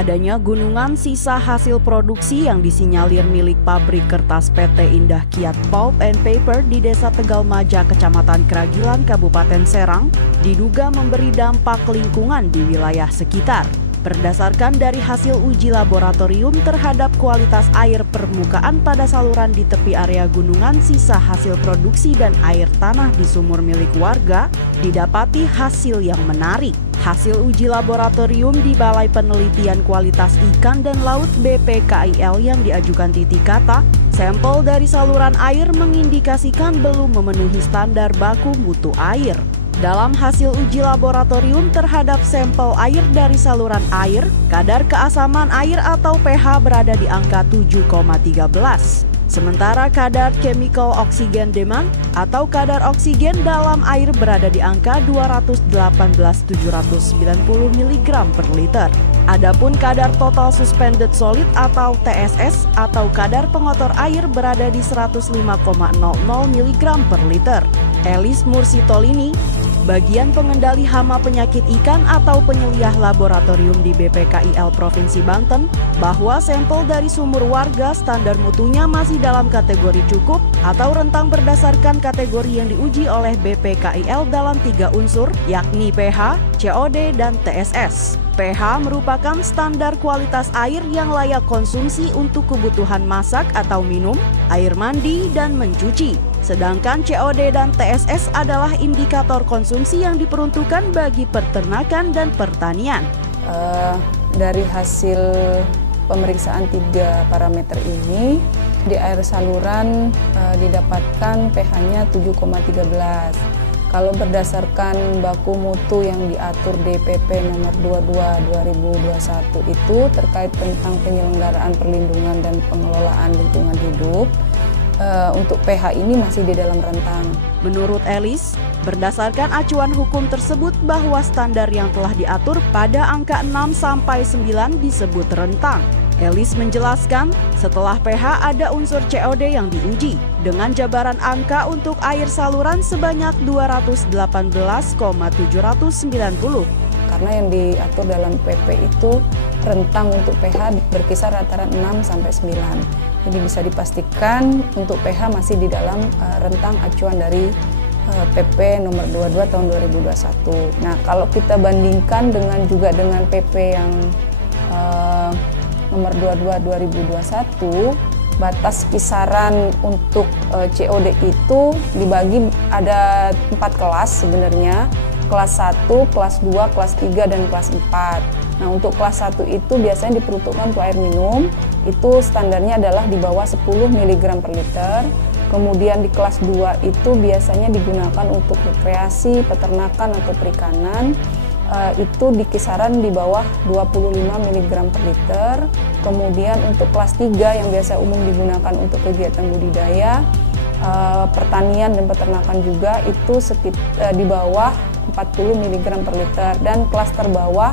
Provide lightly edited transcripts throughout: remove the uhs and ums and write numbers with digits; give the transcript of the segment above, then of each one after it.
adanya gunungan sisa hasil produksi yang disinyalir milik pabrik kertas PT Indah Kiat Pulp and Paper di Desa Tegalmaja, Kecamatan Kragilan, Kabupaten Serang, diduga memberi dampak lingkungan di wilayah sekitar. Berdasarkan dari hasil uji laboratorium terhadap kualitas air permukaan pada saluran di tepi area gunungan sisa hasil produksi dan air tanah di sumur milik warga, didapati hasil yang menarik. Hasil uji laboratorium di Balai Penelitian Kualitas Ikan dan Laut BPKIL yang diajukan Titi Kata, sampel dari saluran air mengindikasikan belum memenuhi standar baku mutu air. Dalam hasil uji laboratorium terhadap sampel air dari saluran air, kadar keasaman air atau pH berada di angka 7,13. Sementara kadar chemical oxygen demand atau kadar oksigen dalam air berada di angka 218.790 mg per liter. Adapun kadar total suspended solid atau TSS atau kadar pengotor air berada di 105,00 mg per liter. Elis Mursitolini, bagian pengendali hama penyakit ikan atau penyeliah laboratorium di BPKIL Provinsi Banten, bahwa sampel dari sumur warga standar mutunya masih dalam kategori cukup atau rentang berdasarkan kategori yang diuji oleh BPKIL dalam 3 unsur, yakni pH, COD, dan TSS. pH merupakan standar kualitas air yang layak konsumsi untuk kebutuhan masak atau minum, air mandi, dan mencuci. Sedangkan COD dan TSS adalah indikator konsumsi yang diperuntukkan bagi peternakan dan pertanian. Dari hasil pemeriksaan 3 parameter ini, di air saluran didapatkan pH-nya 7,13. Kalau berdasarkan baku mutu yang diatur DPP nomor 22/2021 itu terkait tentang penyelenggaraan perlindungan dan pengelolaan lingkungan hidup, untuk pH ini masih di dalam rentang. Menurut Elis, berdasarkan acuan hukum tersebut bahwa standar yang telah diatur pada angka 6-9 disebut rentang. Elis menjelaskan, setelah pH ada unsur COD yang diuji dengan jabaran angka untuk air saluran sebanyak 218,790. Karena yang diatur dalam PP itu rentang untuk pH berkisar rata-rata 6-9. Jadi bisa dipastikan untuk pH masih di dalam rentang acuan dari PP nomor 22 tahun 2021. Nah, kalau kita bandingkan dengan PP yang nomor 22 2021, batas kisaran untuk COD itu dibagi ada 4 kelas sebenarnya. Kelas 1, kelas 2, kelas 3, dan kelas 4. Nah, untuk kelas 1 itu biasanya diperuntukkan untuk air minum, itu standarnya adalah di bawah 10 mg per liter. Kemudian di kelas 2 itu biasanya digunakan untuk rekreasi, peternakan atau perikanan, itu di kisaran di bawah 25 mg per liter. Kemudian untuk kelas 3 yang biasa umum digunakan untuk kegiatan budidaya, pertanian dan peternakan juga itu di bawah 40 mg per liter. Dan kelas terbawah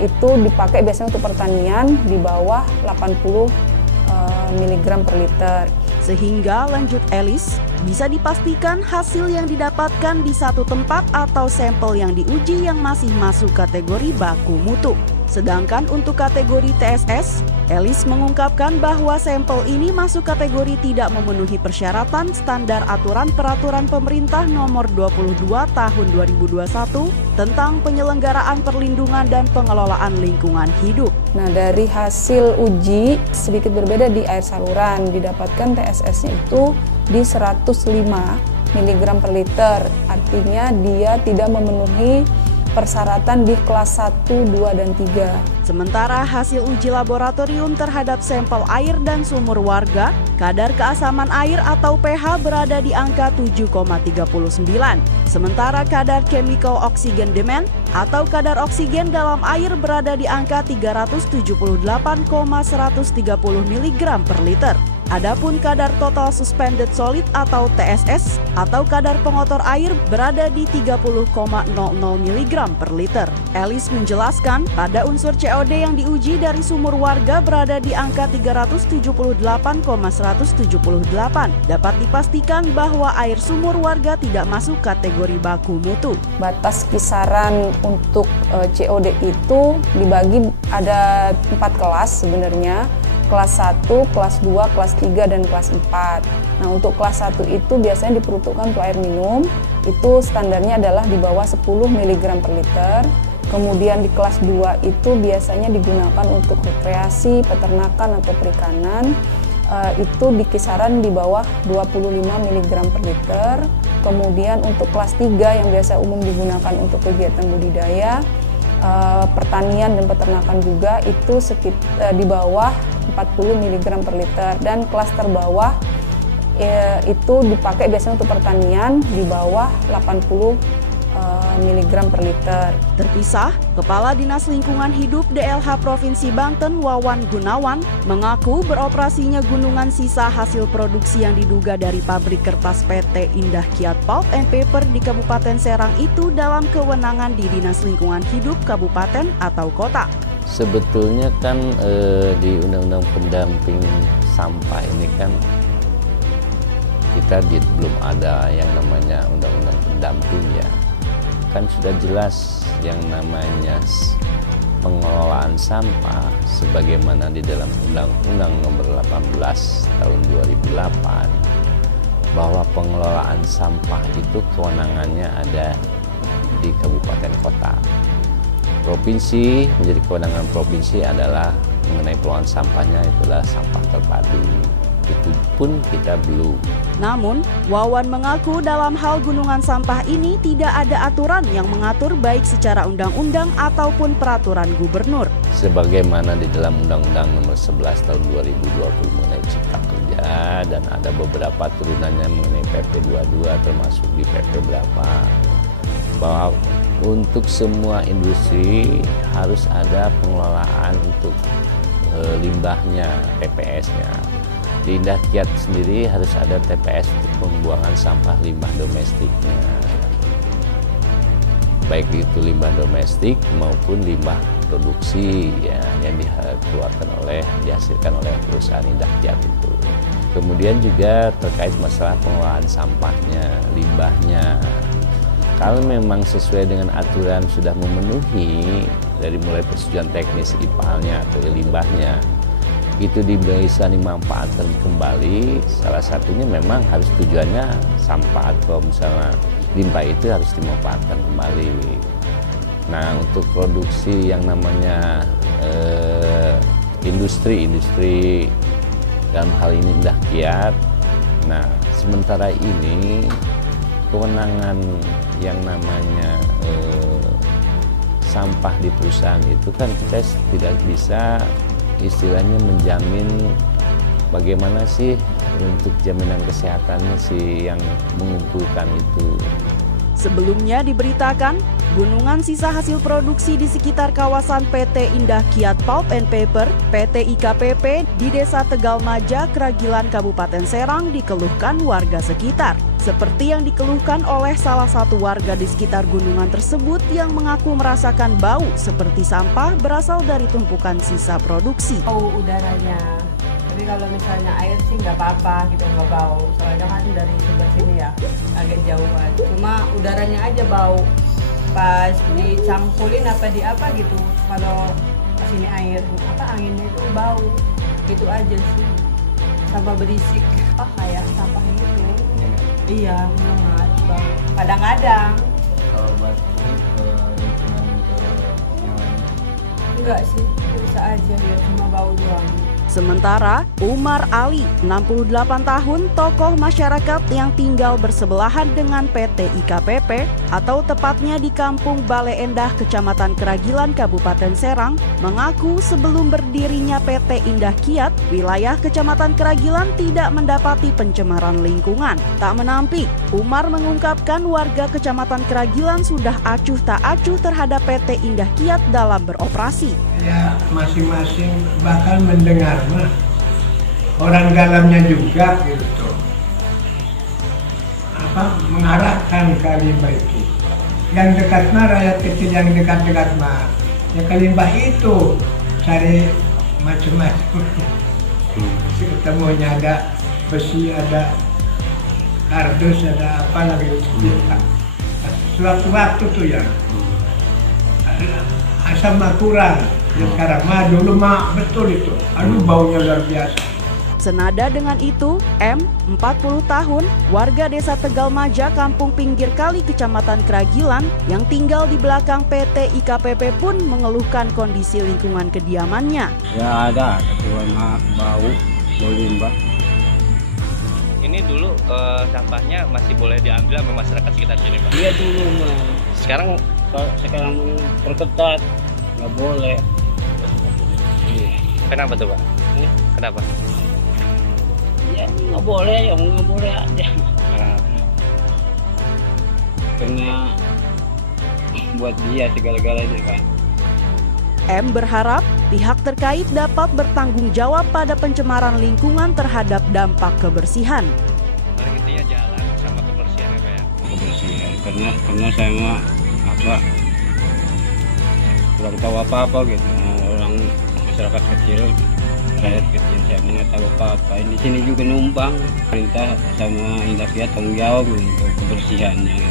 itu dipakai biasanya untuk pertanian di bawah 80 mg per liter. Sehingga lanjut Elis, bisa dipastikan hasil yang didapatkan di satu tempat atau sampel yang diuji yang masih masuk kategori baku mutu. Sedangkan untuk kategori TSS, Elis mengungkapkan bahwa sampel ini masuk kategori tidak memenuhi persyaratan standar aturan peraturan pemerintah nomor 22 tahun 2021 tentang penyelenggaraan perlindungan dan pengelolaan lingkungan hidup. Nah, dari hasil uji sedikit berbeda di air saluran, didapatkan TSS-nya itu di 105 mg per liter, artinya dia tidak memenuhi persyaratan di kelas 1, 2, dan 3. Sementara hasil uji laboratorium terhadap sampel air dan sumur warga, kadar keasaman air atau pH berada di angka 7,39. Sementara kadar chemical oxygen demand atau kadar oksigen dalam air berada di angka 378,130 mg per liter. Adapun kadar total suspended solid atau TSS atau kadar pengotor air berada di 30,00 mg per liter. Elis menjelaskan, pada unsur COD yang diuji dari sumur warga berada di angka 378,178. Dapat dipastikan bahwa air sumur warga tidak masuk kategori baku mutu. Batas kisaran untuk COD itu dibagi ada 4 kelas sebenarnya. Kelas 1, kelas 2, kelas 3, dan kelas 4. Nah, untuk kelas 1 itu biasanya diperuntukkan untuk air minum. Itu standarnya adalah di bawah 10 mg per liter. Kemudian di kelas 2 itu biasanya digunakan untuk rekreasi, peternakan atau perikanan. Itu di kisaran di bawah 25 mg per liter. Kemudian untuk kelas 3 yang biasa umum digunakan untuk kegiatan budidaya, pertanian dan peternakan juga itu di bawah 40 mg per liter. Dan kelas terbawah itu dipakai biasanya untuk pertanian di bawah 80 mg per liter. Terpisah, Kepala Dinas Lingkungan Hidup DLH Provinsi Banten Wawan Gunawan mengaku beroperasinya gunungan sisa hasil produksi yang diduga dari pabrik kertas PT Indah Kiat Pulp and Paper di Kabupaten Serang itu dalam kewenangan di Dinas Lingkungan Hidup Kabupaten atau Kota. Sebetulnya kan di Undang-Undang Pendamping Sampah ini kan kita belum ada yang namanya Undang-Undang Pendamping ya. Kan sudah jelas yang namanya pengelolaan sampah sebagaimana di dalam Undang-Undang Nomor 18 Tahun 2008 bahwa pengelolaan sampah itu kewenangannya ada di kabupaten kota. Provinsi menjadi kewenangan provinsi adalah mengenai pengelolaan sampahnya itulah sampah terpadu. Itu pun kita belum. Namun, Wawan mengaku dalam hal gunungan sampah ini tidak ada aturan yang mengatur baik secara undang-undang ataupun peraturan gubernur. Sebagaimana di dalam Undang-Undang Nomor 11 Tahun 2020 mengenai Cipta Kerja dan ada beberapa turunannya mengenai PP 22 termasuk di PP berapa bahwa untuk semua industri harus ada pengelolaan untuk limbahnya, TPS-nya. Di Indah Kiat sendiri harus ada TPS untuk pembuangan sampah limbah domestiknya. Baik itu limbah domestik maupun limbah produksi ya, yang dihasilkan oleh perusahaan Indah Kiat itu. Kemudian juga terkait masalah pengelolaan sampahnya, limbahnya. Kalau memang sesuai dengan aturan sudah memenuhi dari mulai persetujuan teknis IPAL-nya atau limbahnya, itu bisa dimanfaatkan kembali. Salah satunya memang harus tujuannya sampah atau misalnya limbah itu harus dimanfaatkan kembali. Nah, untuk produksi yang namanya industri dalam hal ini Indah Kiat. Nah, sementara ini kewenangan yang namanya sampah di perusahaan itu kan kita tidak bisa istilahnya menjamin bagaimana sih untuk jaminan kesehatannya si yang mengumpulkan itu. Sebelumnya diberitakan, gunungan sisa hasil produksi di sekitar kawasan PT Indah Kiat Pulp and Paper, PT IKPP di Desa Tegalmaja, Kragilan, Kabupaten Serang dikeluhkan warga sekitar. Seperti yang dikeluhkan oleh salah satu warga di sekitar gunungan tersebut yang mengaku merasakan bau seperti sampah berasal dari tumpukan sisa produksi. Bau udaranya, tapi kalau misalnya air sih nggak apa-apa gitu, nggak bau. Soalnya kan dari sebelah sini ya, agak jauhan. Cuma udaranya aja bau. Pas dicampulin apa di apa gitu, kalau sini air, anginnya itu bau. Gitu aja sih, sama berisik. Kayak sampah gitu. Iya, menyengat bau. Kadang-kadang. Kalau buat ini ke lingkungan ke yang lain? Enggak sih, bisa aja ya, cuma bau doang. Sementara Umar Ali, 68 tahun, tokoh masyarakat yang tinggal bersebelahan dengan PT IKPP atau tepatnya di Kampung Bale Endah, Kecamatan Kragilan, Kabupaten Serang, mengaku sebelum berdirinya PT Indah Kiat, wilayah Kecamatan Kragilan tidak mendapati pencemaran lingkungan. Tak menampik, Umar mengungkapkan warga Kecamatan Kragilan sudah acuh tak acuh terhadap PT Indah Kiat dalam beroperasi. Ya, masing-masing bakal mendengar mah orang dalamnya juga gitu mengarahkan ke limbah itu. Yang dekat mah rakyat kecil yang dekat-dekat mah ya ke limbah itu cari macam-macam. Ketemunya ada besi, ada kardus, ada apa lagi sewaktu-waktu tuh ya asam mah kurang. Ya, sekarang mah dulu mah betul itu. Aduh baunya luar biasa. Senada dengan itu, M, 40 tahun, warga desa Tegalmaja, Kampung Pinggir Kali, Kecamatan Kragilan, yang tinggal di belakang PT IKPP pun mengeluhkan kondisi lingkungan kediamannya. Ya ada ketuanya bau limbah. Ini dulu sampahnya masih boleh diambil sama masyarakat sekitar sini, Pak? Iya dulu mah. Sekarang perketat, nggak boleh. kenapa tuh, Pak? Kenapa? Ya nggak boleh, ya nggak boleh aja. Karena buat dia segala-galanya kan. M berharap pihak terkait dapat bertanggung jawab pada pencemaran lingkungan terhadap dampak kebersihan. Paling intinya jalan sama kebersihan ya, Pak ya? Kebersihan karena saya mah kurang tahu apa-apa gitu. Orang masyarakat kecil, rakyat kecil, saya nggak tahu apa-apa. Di sini juga numpang, perintah sama Indah Kiat tanggung jawab untuk kebersihannya.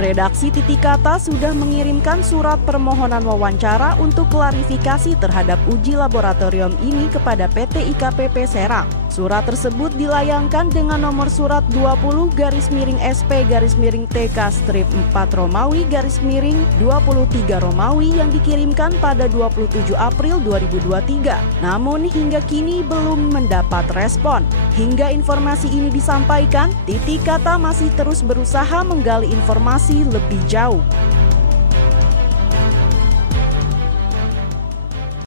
Redaksi Titik Kata sudah mengirimkan surat permohonan wawancara untuk klarifikasi terhadap uji laboratorium ini kepada PT IKPP Serang. Surat tersebut dilayangkan dengan nomor surat 20-SP-TK-4 Romawi-23 Romawi yang dikirimkan pada 27 April 2023. Namun hingga kini belum mendapat respon. Hingga informasi ini disampaikan, Titik Kata masih terus berusaha menggali informasi lebih jauh.